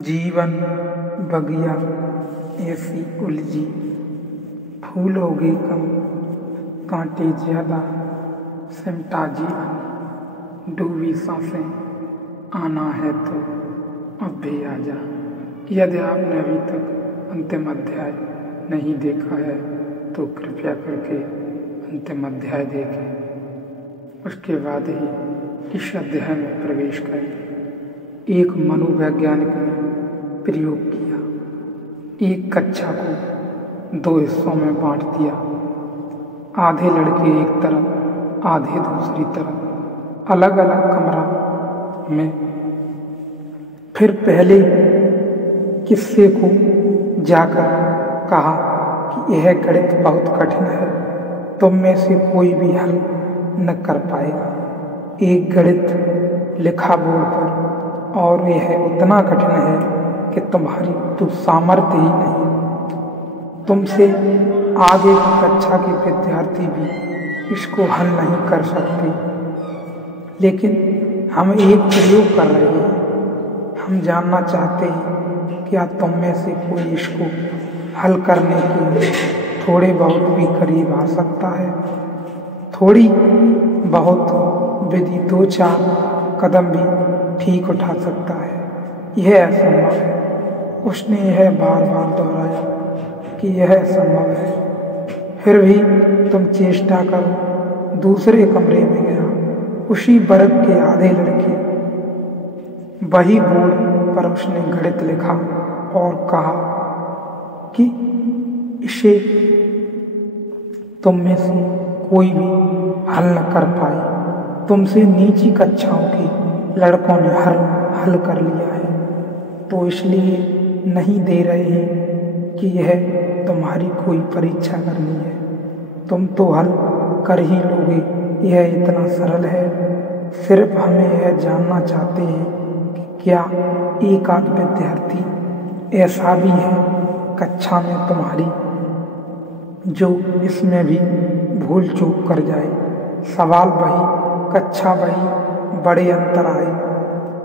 जीवन बगिया ऐसी उलझी, फूल होगे कम कांटे ज्यादा, सिमटा जीवन डूबी सांसें, आना है तो अब भी आजा। यदि आपने अभी तक अंतिम अध्याय नहीं देखा है तो कृपया करके अंतिम अध्याय देखें, उसके बाद ही इस अध्याय में प्रवेश करें। एक मनोवैज्ञानिक ने प्रयोग किया। एक कक्षा को दो हिस्सों में बांट दिया। आधे लड़के एक तरफ, आधे दूसरी तरफ, अलग अलग कमरा में। फिर पहले किस्से को जाकर कहा कि यह गणित बहुत कठिन है, तुम में से कोई भी हल न कर पाएगा। एक गणित लिखा बोर्ड पर और यह उतना कठिन है कि तुम्हारी तो सामर्थ्य ही नहीं। तुमसे आगे की कक्षा के विद्यार्थी भी इसको हल नहीं कर सकते, लेकिन हम एक प्रयोग कर रहे हैं। हम जानना चाहते हैं क्या तुम में से कोई इसको हल करने के लिए थोड़े बहुत भी करीब आ सकता है। थोड़ी बहुत विधि 2-4 कदम भी ठीक उठा सकता है। यह असंभव है। उसने यह बार बार दोहराया कि यह असंभव है। फिर भी तुम चेष्टा करो। दूसरे कमरे में गया। उसी वर्ग के आधे लड़के, वही बोर्ड पर उसने गणित लिखा और कहा कि इसे तुम में से कोई भी हल न कर पाए। तुमसे नीची कक्षाओं के लड़कों ने हल कर लिया है, तो इसलिए नहीं दे रहे हैं कि यह तुम्हारी कोई परीक्षा करनी है। तुम तो हल कर ही लोगे, यह इतना सरल है। सिर्फ हमें यह जानना चाहते हैं कि क्या एक आध विद्यार्थी ऐसा भी है कक्षा में तुम्हारी जो इसमें भी भूल चूक कर जाए। सवाल वही, कक्षा वही, बड़े अंतर आए।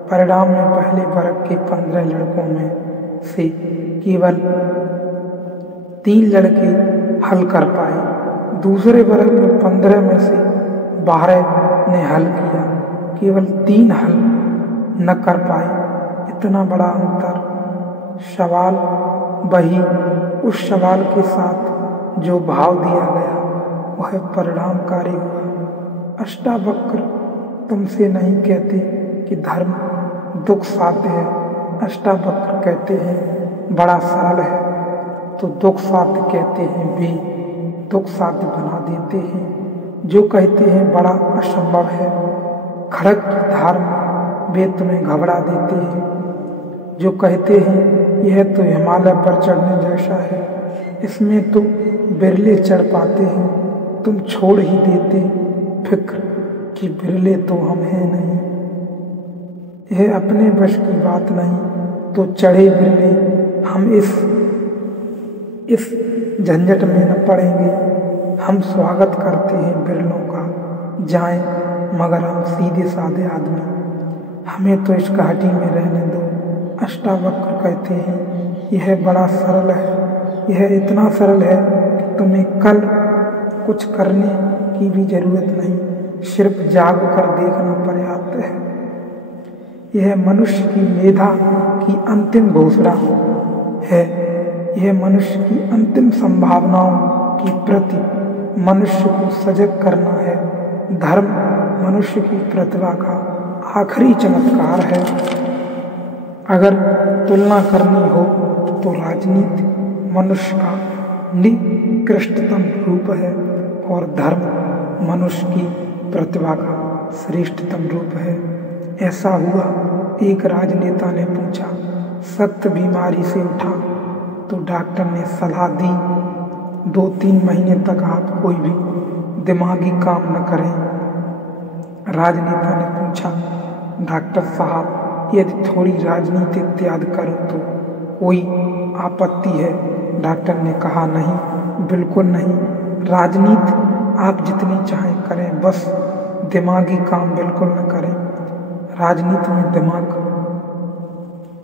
परिणाम में पहले वर्ग के 15 लड़कों में से केवल 3 लड़के हल कर पाए। दूसरे वर्ग में 15 में से 12 ने हल किया, केवल 3 हल न कर पाए। इतना बड़ा अंतर। सवाल वही, उस सवाल के साथ जो भाव दिया गया वह परिणामकारी हुआ। अष्टावक्र तुमसे नहीं कहते कि धर्म दुख साध्य है। अष्टावक्र कहते हैं बड़ा सरल है, तो दुख साध्य कहते हैं वे दुख साध्य बना देते हैं। जो कहते हैं बड़ा असंभव है, खड़ग की धार में वे तुम्हें घबरा देते हैं। जो कहते हैं यह तो हिमालय पर चढ़ने जैसा है, इसमें तो बिरले चढ़ पाते हैं, तुम छोड़ ही देते फिक्र कि बिरले तो हम हैं नहीं। यह अपने वश की बात नहीं, तो चढ़े बिरले हम इस झंझट में न पड़ेंगे। हम स्वागत करते हैं बिरलों का, जाएं, मगर हम सीधे साधे आदमी, हमें तो इस घाटी में रहने दो। अष्टावक्र कहते हैं यह बड़ा सरल है। यह इतना सरल है कि तुम्हें कल कुछ करने की भी जरूरत नहीं, सिर्फ जाग कर देखना पर्याप्त है। यह मनुष्य की मेधा की अंतिम घोषणा है। यह मनुष्य की अंतिम संभावनाओं के प्रति मनुष्य को सजग करना है। धर्म मनुष्य की प्रतिभा का आखिरी चमत्कार है। अगर तुलना करनी हो तो राजनीति मनुष्य का निकृष्टतम रूप है और धर्म मनुष्य की प्रतिभा का श्रेष्ठतम रूप है। ऐसा हुआ, एक राजनेता ने पूछा, सख्त बीमारी से उठा तो डॉक्टर ने सलाह दी 2-3 महीने तक आप कोई भी दिमागी काम न करें। राजनेता ने पूछा, डॉक्टर साहब यदि थोड़ी राजनीति इत्यादि करूं तो कोई आपत्ति है? डॉक्टर ने कहा, नहीं, बिल्कुल नहीं। राजनीति आप जितनी चाहें करें, बस दिमागी काम बिल्कुल न करें। राजनीति में दिमाग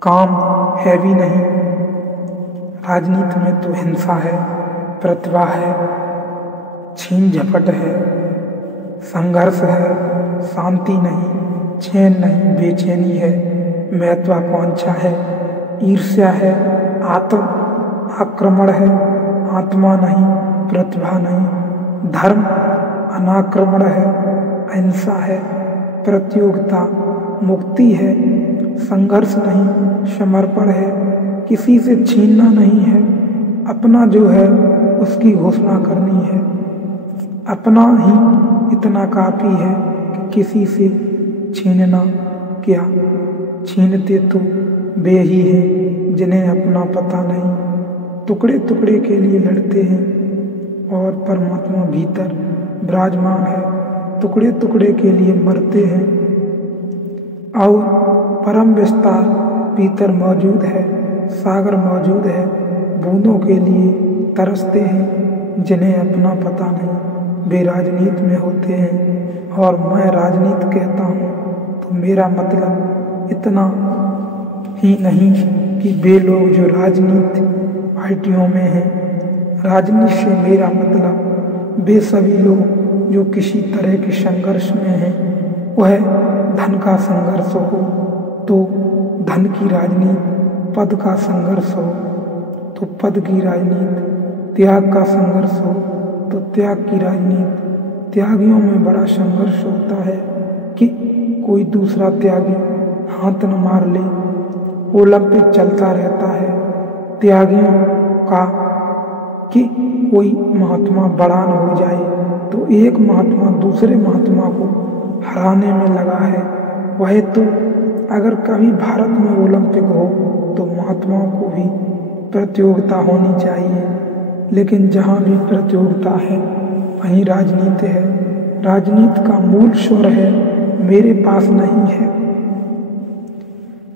काम है भी नहीं। राजनीति में तो हिंसा है, प्रतिभा है, छीन झपट है, संघर्ष है, शांति नहीं, चैन नहीं, बेचैनी है, महत्वाकांक्षा है, ईर्ष्या है, आत्म आक्रमण है, आत्मा नहीं, प्रतिभा नहीं, धर्म अनाक्रमण है, अहिंसा है, प्रतियोगिता मुक्ति है, संघर्ष नहीं, समर्पण है, किसी से छीनना नहीं है, अपना जो है उसकी घोषणा करनी है। अपना ही इतना काफी है कि किसी से छीनना क्या, छीनते तो वे ही हैं जिन्हें अपना पता नहीं। टुकड़े टुकड़े के लिए लड़ते हैं और परमात्मा भीतर विराजमान है, टुकड़े टुकड़े के लिए मरते हैं और परम विस्तार भीतर मौजूद है, सागर मौजूद है, बूंदों के लिए तरसते हैं जिन्हें अपना पता नहीं। वे राजनीति में होते हैं और मैं राजनीति कहता हूँ तो मेरा मतलब इतना ही नहीं कि वे लोग जो राजनीति पार्टियों में हैं, राजनीति से मेरा मतलब वे सभी लोग जो किसी तरह के संघर्ष में हैं। वह धन का संघर्ष हो तो धन की राजनीति, पद का संघर्ष हो तो पद की राजनीति, त्याग का संघर्ष हो तो त्याग की राजनीति। त्यागियों में बड़ा संघर्ष होता है कि कोई दूसरा त्यागी हाथ न मार ले। ओलंपिक चलता रहता है त्यागियों का कि कोई महात्मा बड़ा न हो जाए, तो एक महात्मा दूसरे महात्मा को हराने में लगा है। वह तो अगर कभी भारत में ओलंपिक हो तो महात्माओं को भी प्रतियोगिता होनी चाहिए, लेकिन जहाँ भी प्रतियोगिता है वहीं राजनीति है। राजनीति का मूल स्वर है मेरे पास नहीं है,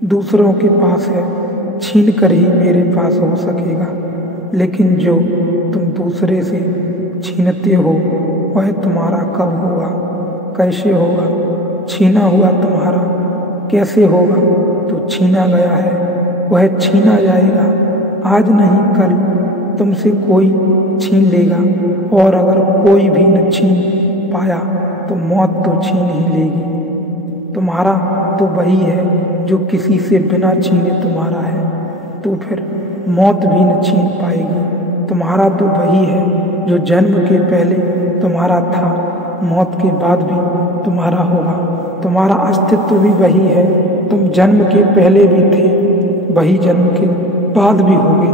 दूसरों के पास है, छीन कर ही मेरे पास हो सकेगा। लेकिन जो तुम दूसरे से छीनते हो वह तुम्हारा कब होगा, कैसे होगा? छीना हुआ तुम्हारा कैसे होगा? तो छीना गया है वह छीना जाएगा। आज नहीं कल तुमसे कोई छीन लेगा, और अगर कोई भी न छीन पाया तो मौत तो छीन ही लेगी। तुम्हारा तो वही है जो किसी से बिना छीने तुम्हारा है, तो फिर मौत भी न छीन पाएगी। तुम्हारा तो वही है जो जन्म के पहले तुम्हारा था, मौत के बाद भी तुम्हारा होगा। तुम्हारा अस्तित्व भी वही है, तुम जन्म के पहले भी थे, वही जन्म के बाद भी होगे।